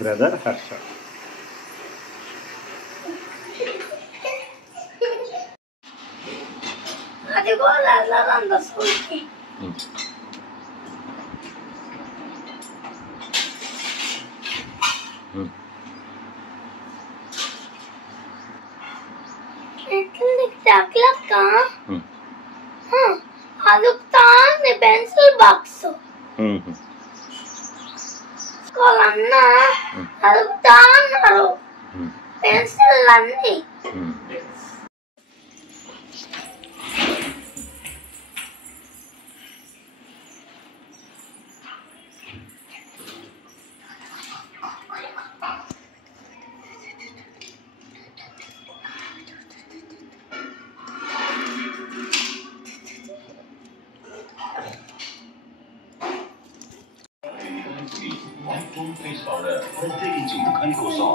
Brother Harsha. అది కూడా అంత స్కూల్కి అట్లక్క అదుపుతా పెన్సిల్ బాక్స్ వాళ్ళన్నా అదుపుతా అన్నారు పెన్సిల్ అన్ని. Face powder, ప్రత్యేకించి ముఖాని కోసం.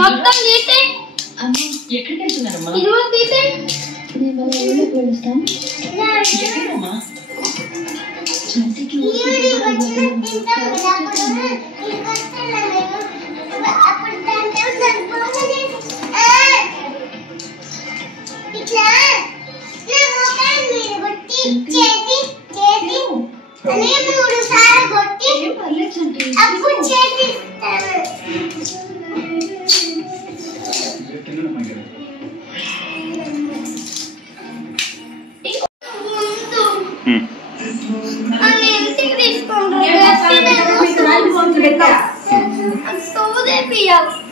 మొత్తం తీసే ఎక్కడికి వెళ్తున్నారమ్మా? ఇదిగో తీసే ఎక్కడమ్మా?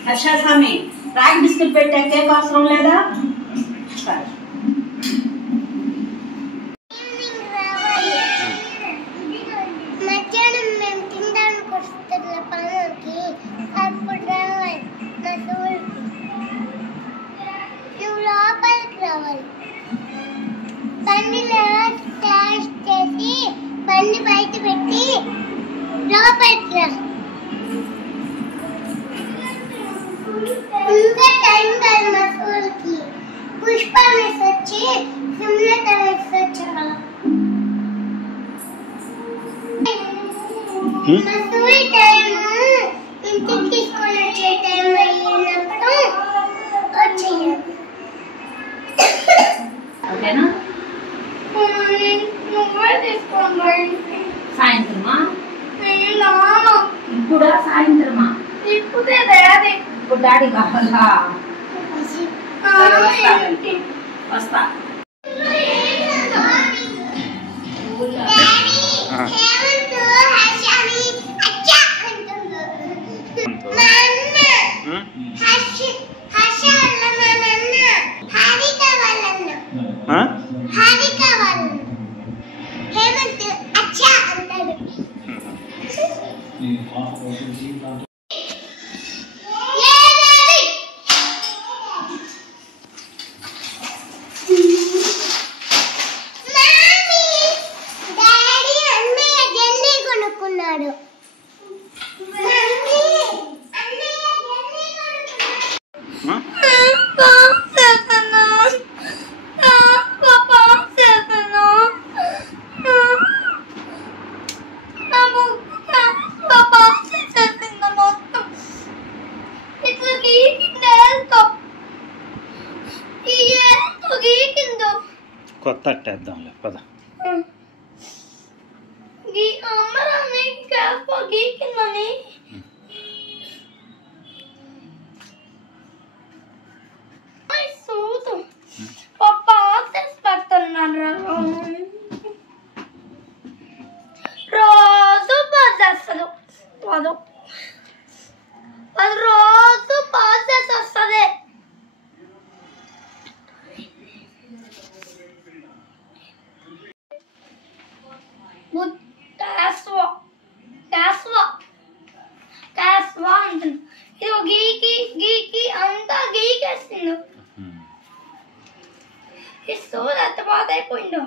హర్ష స్వామి రాగి బిస్కెట్ పెట్టే కేక్ అవసరం లేదా? మధ్యాహ్నం మేము తినడానికి వస్తున్న పనులకి అప్పుడు రావాలి. నువ్వు లోపలికి రావాలి. బండిలో క్యాష్ చేసి బండి బయట పెట్టి లోపలికి రా. ఇంకా టైం కాదు మా స్కూల్కి. పుష్ప మిస్ వచ్చి సుమలత మిస్ వచ్చారు. మా స్కూల్ టైం ఇంటికి తీసుకొని వచ్చే టైం అయినప్పుడు వచ్చేయాలి. ఓకేనా? నువ్వే తీసుకోండి. సాయంత్రమా? ఇప్పుడా సాయంత్రమా? ఇప్పుడే డాడీ. ఇప్పుడు డాడీ కావాలా? వస్తా. కొత్త అట్టేద్దాంలే పద. ఈ స్కూల్ ఎంత బాధ అయిపోయిందో.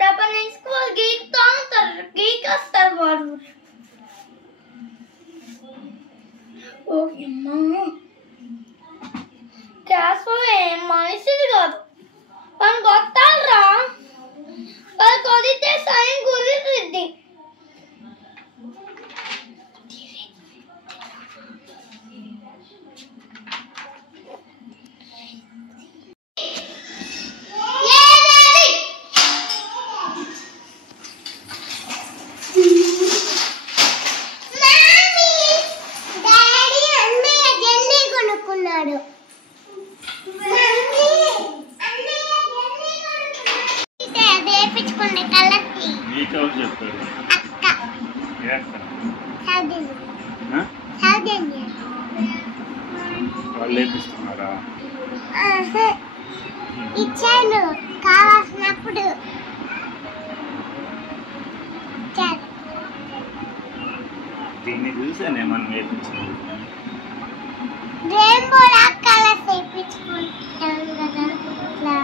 రేపటి నుంచి స్కూల్ గీక్తా ఉంటారు, గీకేస్తారు వాళ్ళు. ఓయమ్మా, క్లాస్ ఏం మనిషిది కాదు, వాళ్ళు కొట్టాలరా. వాళ్ళు కొడితే సైన్ కుదిరిద్ది. నీకెవరు చెప్పారు? వాళ్ళు లేపిస్తున్నారా? ఇచ్చాను కావాల్సినప్పుడు. దీన్ని చూసానే మనం నేర్పించింది. రెయిన్బో లాగా కలర్స్ వేయించుకుంటాం కదా, ఇట్లా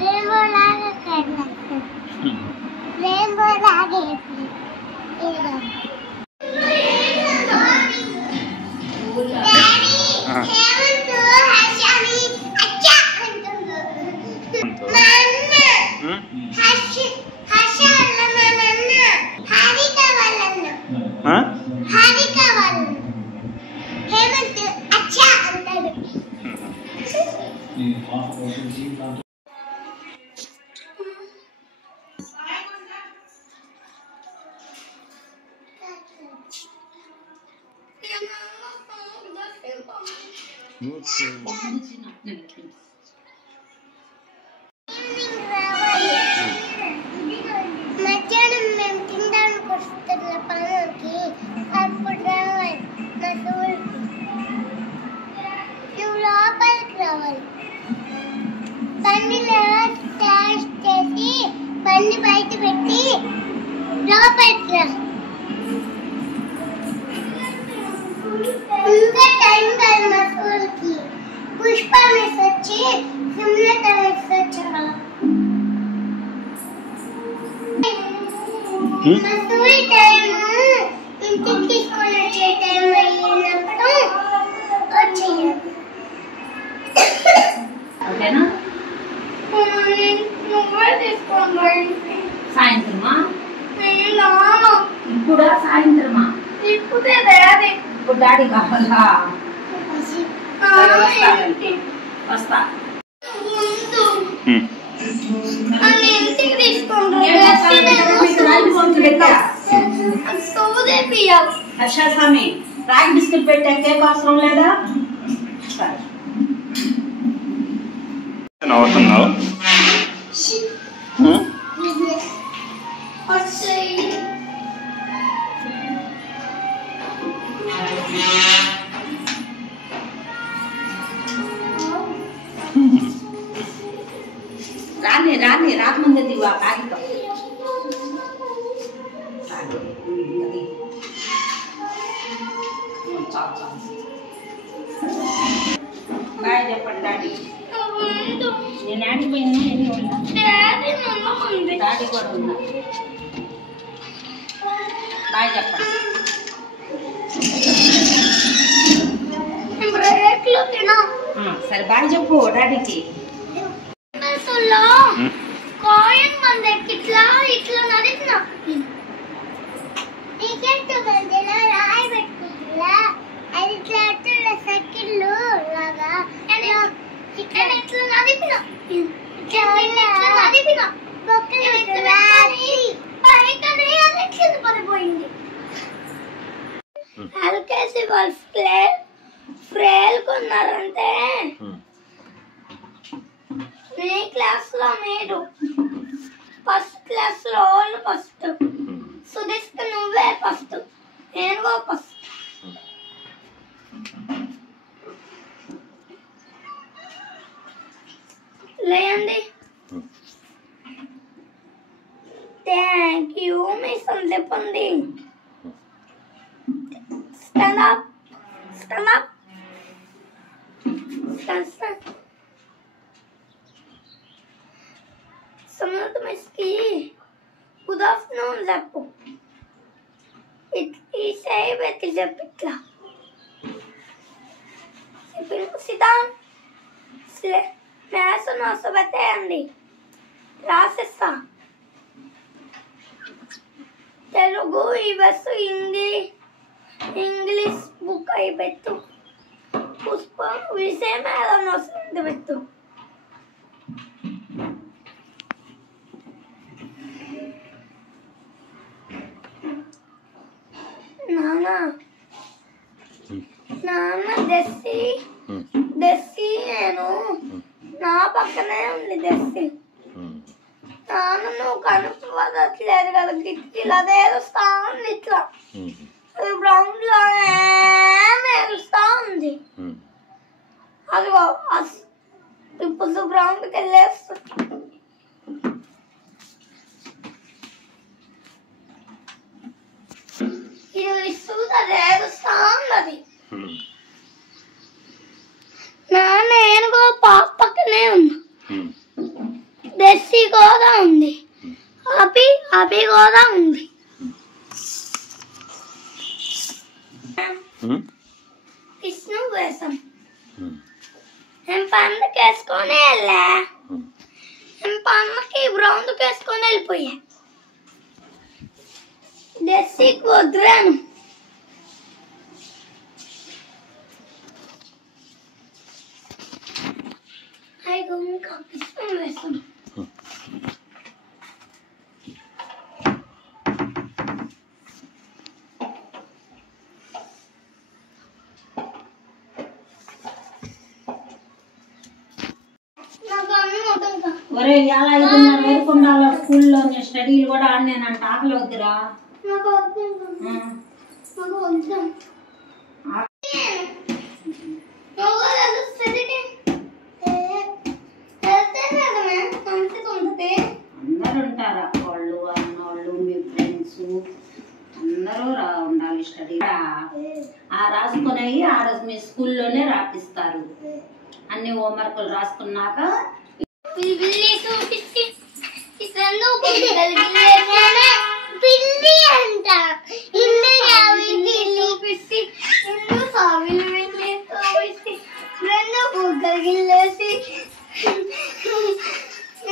రెయిన్బో లాగా కలర్స్, రెయిన్బో లాగా మధ్యాహ్నం మేము తినడానికి వస్తున్న పనులకి అప్పుడు రావాలి. మా స్కూల్కి నువ్వు లోపలికి రావాలి. బండిలో స్టార్ట్ చేసి బండి బయట పెట్టి లోపలికి రా. ఇంకా టైం కాదు మా స్కూల్కి. పుష్ప మిస్ వచ్చి సుమలత మిస్ వచ్చారు. మా స్కూల్ టైం ఇంటికి తీసుకొని వచ్చే టైం అయినప్పుడు వచ్చేయాలి. ఓకేనా? నువ్వే తీసుకోండి. సాయంత్రమా? ఇప్పుడా సాయంత్రమా? ఇప్పుడే డాడీ. ఇప్పుడు డాడీ కావాలా? వస్తా. ఇంటికి తీసుకోండి. హర్షస్వామి, రాగి బిస్కెట్ పెట్టే కేక్ అవసరం లేదా? నవ్వుతున్నావు? రాని రాని రాకముందే దివా కాగితం. బాయ్ చెప్పండి డాడీ. నేను ఆడిపోయినా డాడీ కూడా ఉన్నా. బాయ్ చెప్పండి. సరే బాయ్ చెప్పు డాడీకి. కాయిన్ మన దగ్గర ఇట్లా ఇట్లా నడిపిన రాయి పెట్టుకుంటున్నా. అది ఇట్లా అట్లా సర్కిల్ లాగా ఇట్లా నడిపిన నడిపిన పడిపోయింది. ఎల్కేసి వాళ్ళు ఫ్రేల్ కొన్నారంటే మీ క్లాస్ లో మీరు ఫస్ట్ క్లాస్ లో ఫస్ట్, సుధిష్క నువ్వే ఫస్ట్, నేను ఫస్ట్. లేండి. థ్యాంక్ యూ మిస్ అని చెప్పండి. Stand up, stand up, stand stand. Samantha Miski. Good afternoon, Zappo. It is a better Zapitla. Sit down. Lesson also better, Andy. రాసేస్తా తెలుగు ఇవసు హిందీ ఇంగ్లీష్ బుక్ అయి పెట్టు పుష్పం విషయం ఏదన్నా వస్తుంది పెట్టు నాన్న దెస్సి నేను నా పక్కనే ఉంది దెస్సి నాన్న నువ్వు కనుపదట్లేదు కదా గిట్టిలా ఏడుస్తా ఉంది ఇట్లా అది బ్రౌన్ లానే ఏడుస్తా ఉంది అదిగో ఇప్పుడు బ్రౌన్కి వెళ్ళేస్తా ఇది ఇస్తుంది అది ఏడుస్తా ఉన్నది నాన్న నేను కూడా పాప పక్కనే ఉన్నా దెస్సి కూడా ఉంది అభి కూడా ఉంది విష్ణు వేసం నేను పండుగ వేసుకొని వెళ్ళా నేను పండుగకి బ్రౌన్కి వేసుకొని వెళ్ళిపోయా దెస్సికి వదిలాను అయ్యో ఇంకా విష్ణు వేసం ఒరే ఇలా 5:30 వరకు ఉండాలి స్కూల్లో స్టడీలు కూడా ఆడినానంట ఆకలి వద్దురా అందరూ ఉంటారు అక్కవాళ్ళు అన్నవాళ్ళు మీ ఫ్రెండ్స్ అందరూ ఉండాలి స్టడీ రాసుకుని ఆడ మీ స్కూల్లోనే రాపిస్తారు అన్ని హోంవర్క్లు రాసుకున్నాక బిల్లి చూపిస్తే బిల్లి అంట ఇల్లు బిల్లి చూపిస్తే ఇల్లు సావిలు బిల్లి చూపిస్తే రెండు బుగ్గలు గిల్లేసి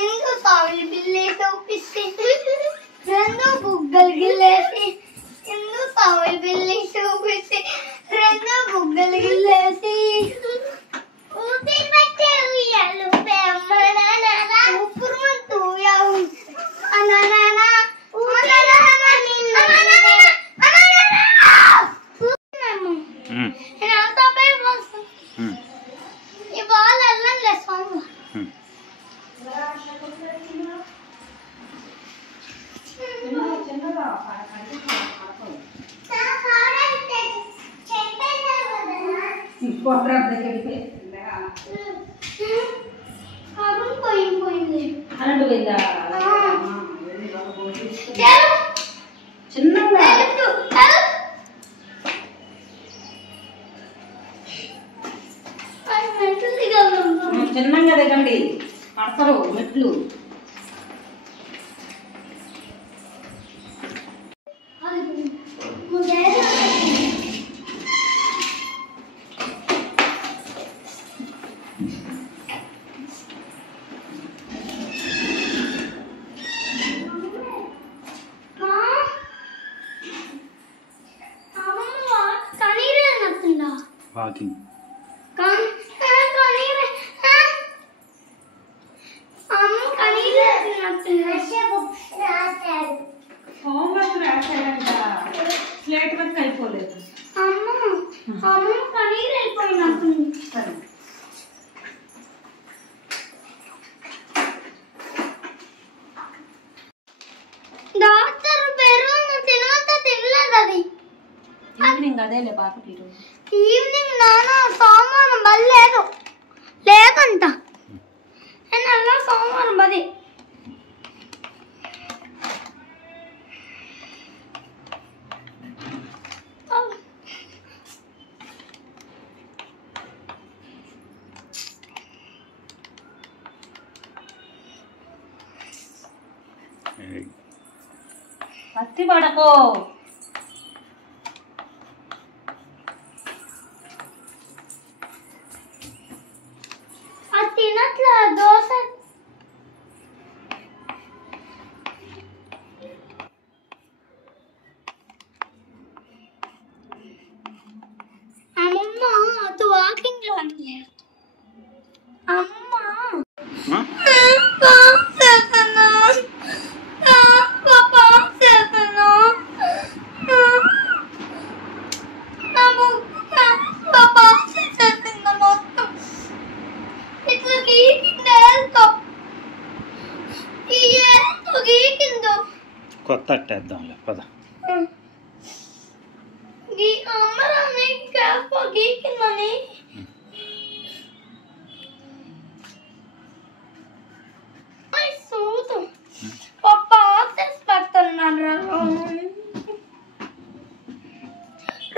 ఇంకో సావిలు బిల్లి చూపిస్తే రెండు బుగ్గలు గిల్లేసి ఇంకో సావిలు బిల్లి చూపిస్తే రెండు బుగ్గలు గిల్లేసి కరెంటు పోయిందా చిన్నగా చిన్నగా దిగండి పడతారు మెట్లు వాకింగ్ హోంవర్క్ రాశాడంట స్లేట్ వర్క్ అయిపోలేదు సరే డాక్టర్ పేరు తినలేదు అది ఈవినింగ్ అదేలే బాబుకి ఈవినింగ్ నాన్న సోమవారం బలేదు లేదంట నేను అలా సోమవారం బది పత్తి పడకో. అది తినట్లా దోశ. అమ్మమ్మ అది వాకింగ్ లో ఉంది. అమ్మ కొత్త అట్టేద్దాంలే పద.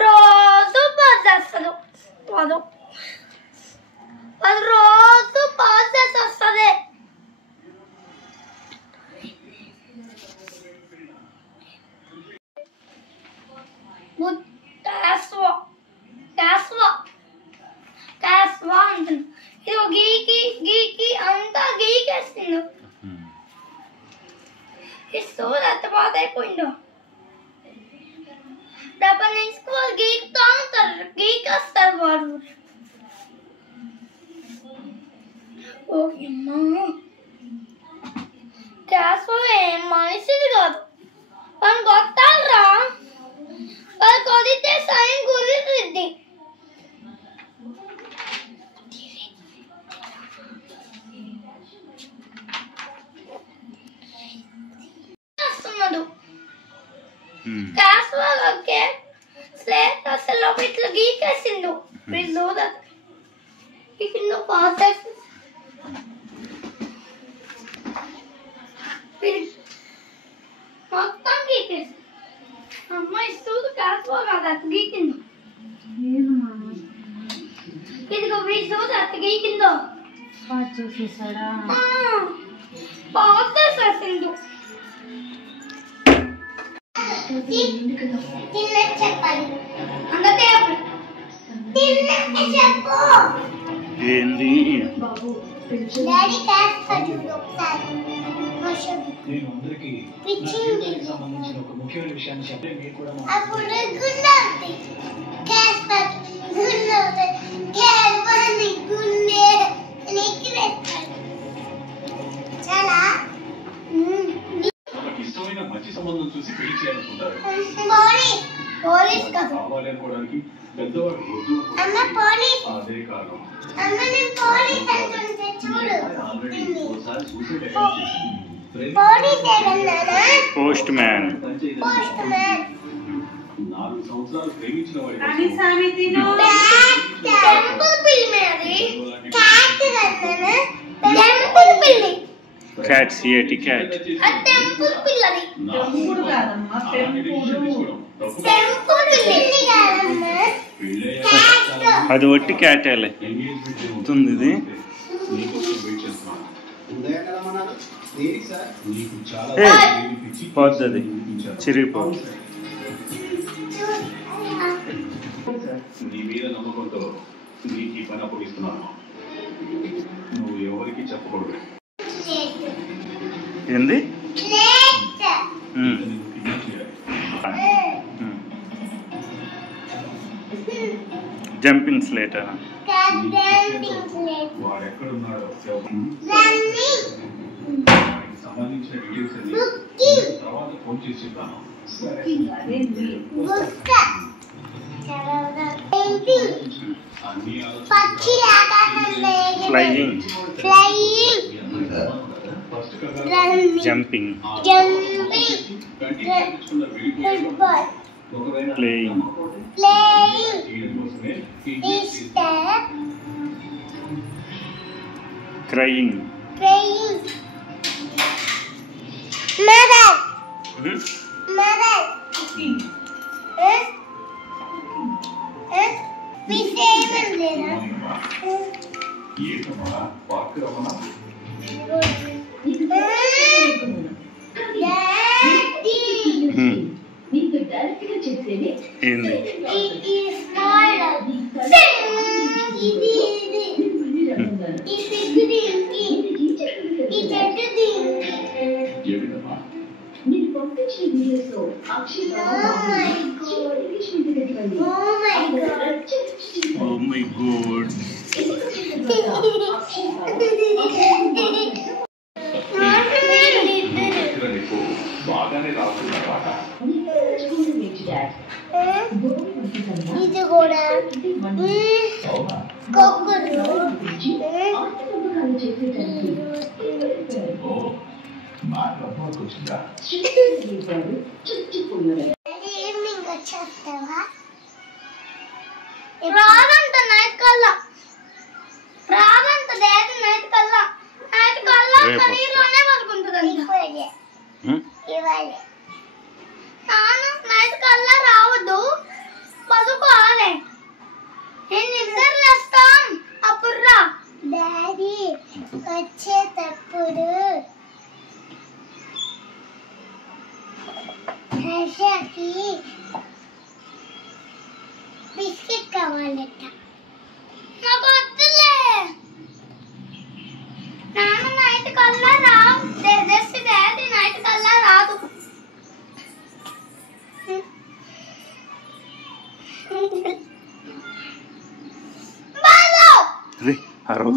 రోజు పాస్ చేస్తాడు. అది రోజు పాస్ చేసి వస్తుంది. గీకి అంతా గీకేస్తుండు. ఇస్తూ అంత బాధ అయిపోయిండు. డబ్బులు నుంచి వాళ్ళు గీకుతా ఉంటారు, గీకేస్తారు వాళ్ళు. ఓమ్మా గ్యాస్ ఏం మనిషిది కాదు. వాళ్ళు కొట్టాలరా, వాళ్ళు కొడితే సైన్ గురిద్ది. గ్యాస్ వాళ్ళకే స్లేట్ అసలు ఇట్లా గీకేసిండు. వీళ్ళు కింద పాస్ మొత్తం గీకేసి అమ్మాయి చూడు గ్యాస్ వాళ్ళు అది గీకిండు. ఇదిగో వీళ్ళు చూడు అత్త గీకిందో. పాస్ చేసేసాడా? పాస్ చేసేసిండు. ఏంది? నేను అందరికీ సంబంధించిన ఒక ముఖ్యమైన విషయాన్ని చెప్తే మీరు కూడా ఇష్టమైన మంచి సంబంధం చూసి పెళ్లి చేయాలనుకుంటారు. కావాలి అనుకోవడానికి పెద్దవాడు వద్దు. అదే కారణం ఆల్రెడీ ఒకసారి సూసైడ్ అటెంప్ట్ చేసింది. Post man. 4 సంవత్సరాలు ప్రేమించిన వాడి క్యాట్ సిఏటి క్యాట్. అది ఒట్టి క్యాటేలే ఉంది. ఇది పోతుంది, చిరిగిపోతుంది. నీ మీద నమ్మకంతో నీకు ఈ పని అప్పగిస్తున్నాను. నువ్వు ఎవరికి చెప్పకూడదు. ఏంది? Jumping slate. వాడు ఎక్కడున్నాడో సంబంధించిన డీటెయిల్స్ అన్ని తర్వాత ఫోన్ చేసి చెప్తాను. Flying, jumping, playing, crying, Yeah. ఏంది ఈ స్మాల్ ఇది ఈ ఫిగ్ దీనికి ఈ చెట్టు దీనికి ఓ మై గాడ్ బాగానే రాస్తున్నమాట. ఇది కూడా కొక్కురు వచ్చిందా? ఈవినింగ్ వచ్చేస్తావా? రాదంట నైట్ కల్లా రాదంట డాడీ నైట్ కల్లా పనీర్లోనే పడుకుంటుందంట ఇవాళ నాన్న నైట్ కల్లా రావద్దు పడుకోవాలి నేను నిద్ర లేస్తాం అప్పుడు రా డాడీ వచ్చేటప్పుడు హర్షకి బిస్కెట్ కావాలట నాకు వద్దులే నాన్న నైట్ కల్లా రా డాడీ నైట్ కల్లా రాదు అరే అరవ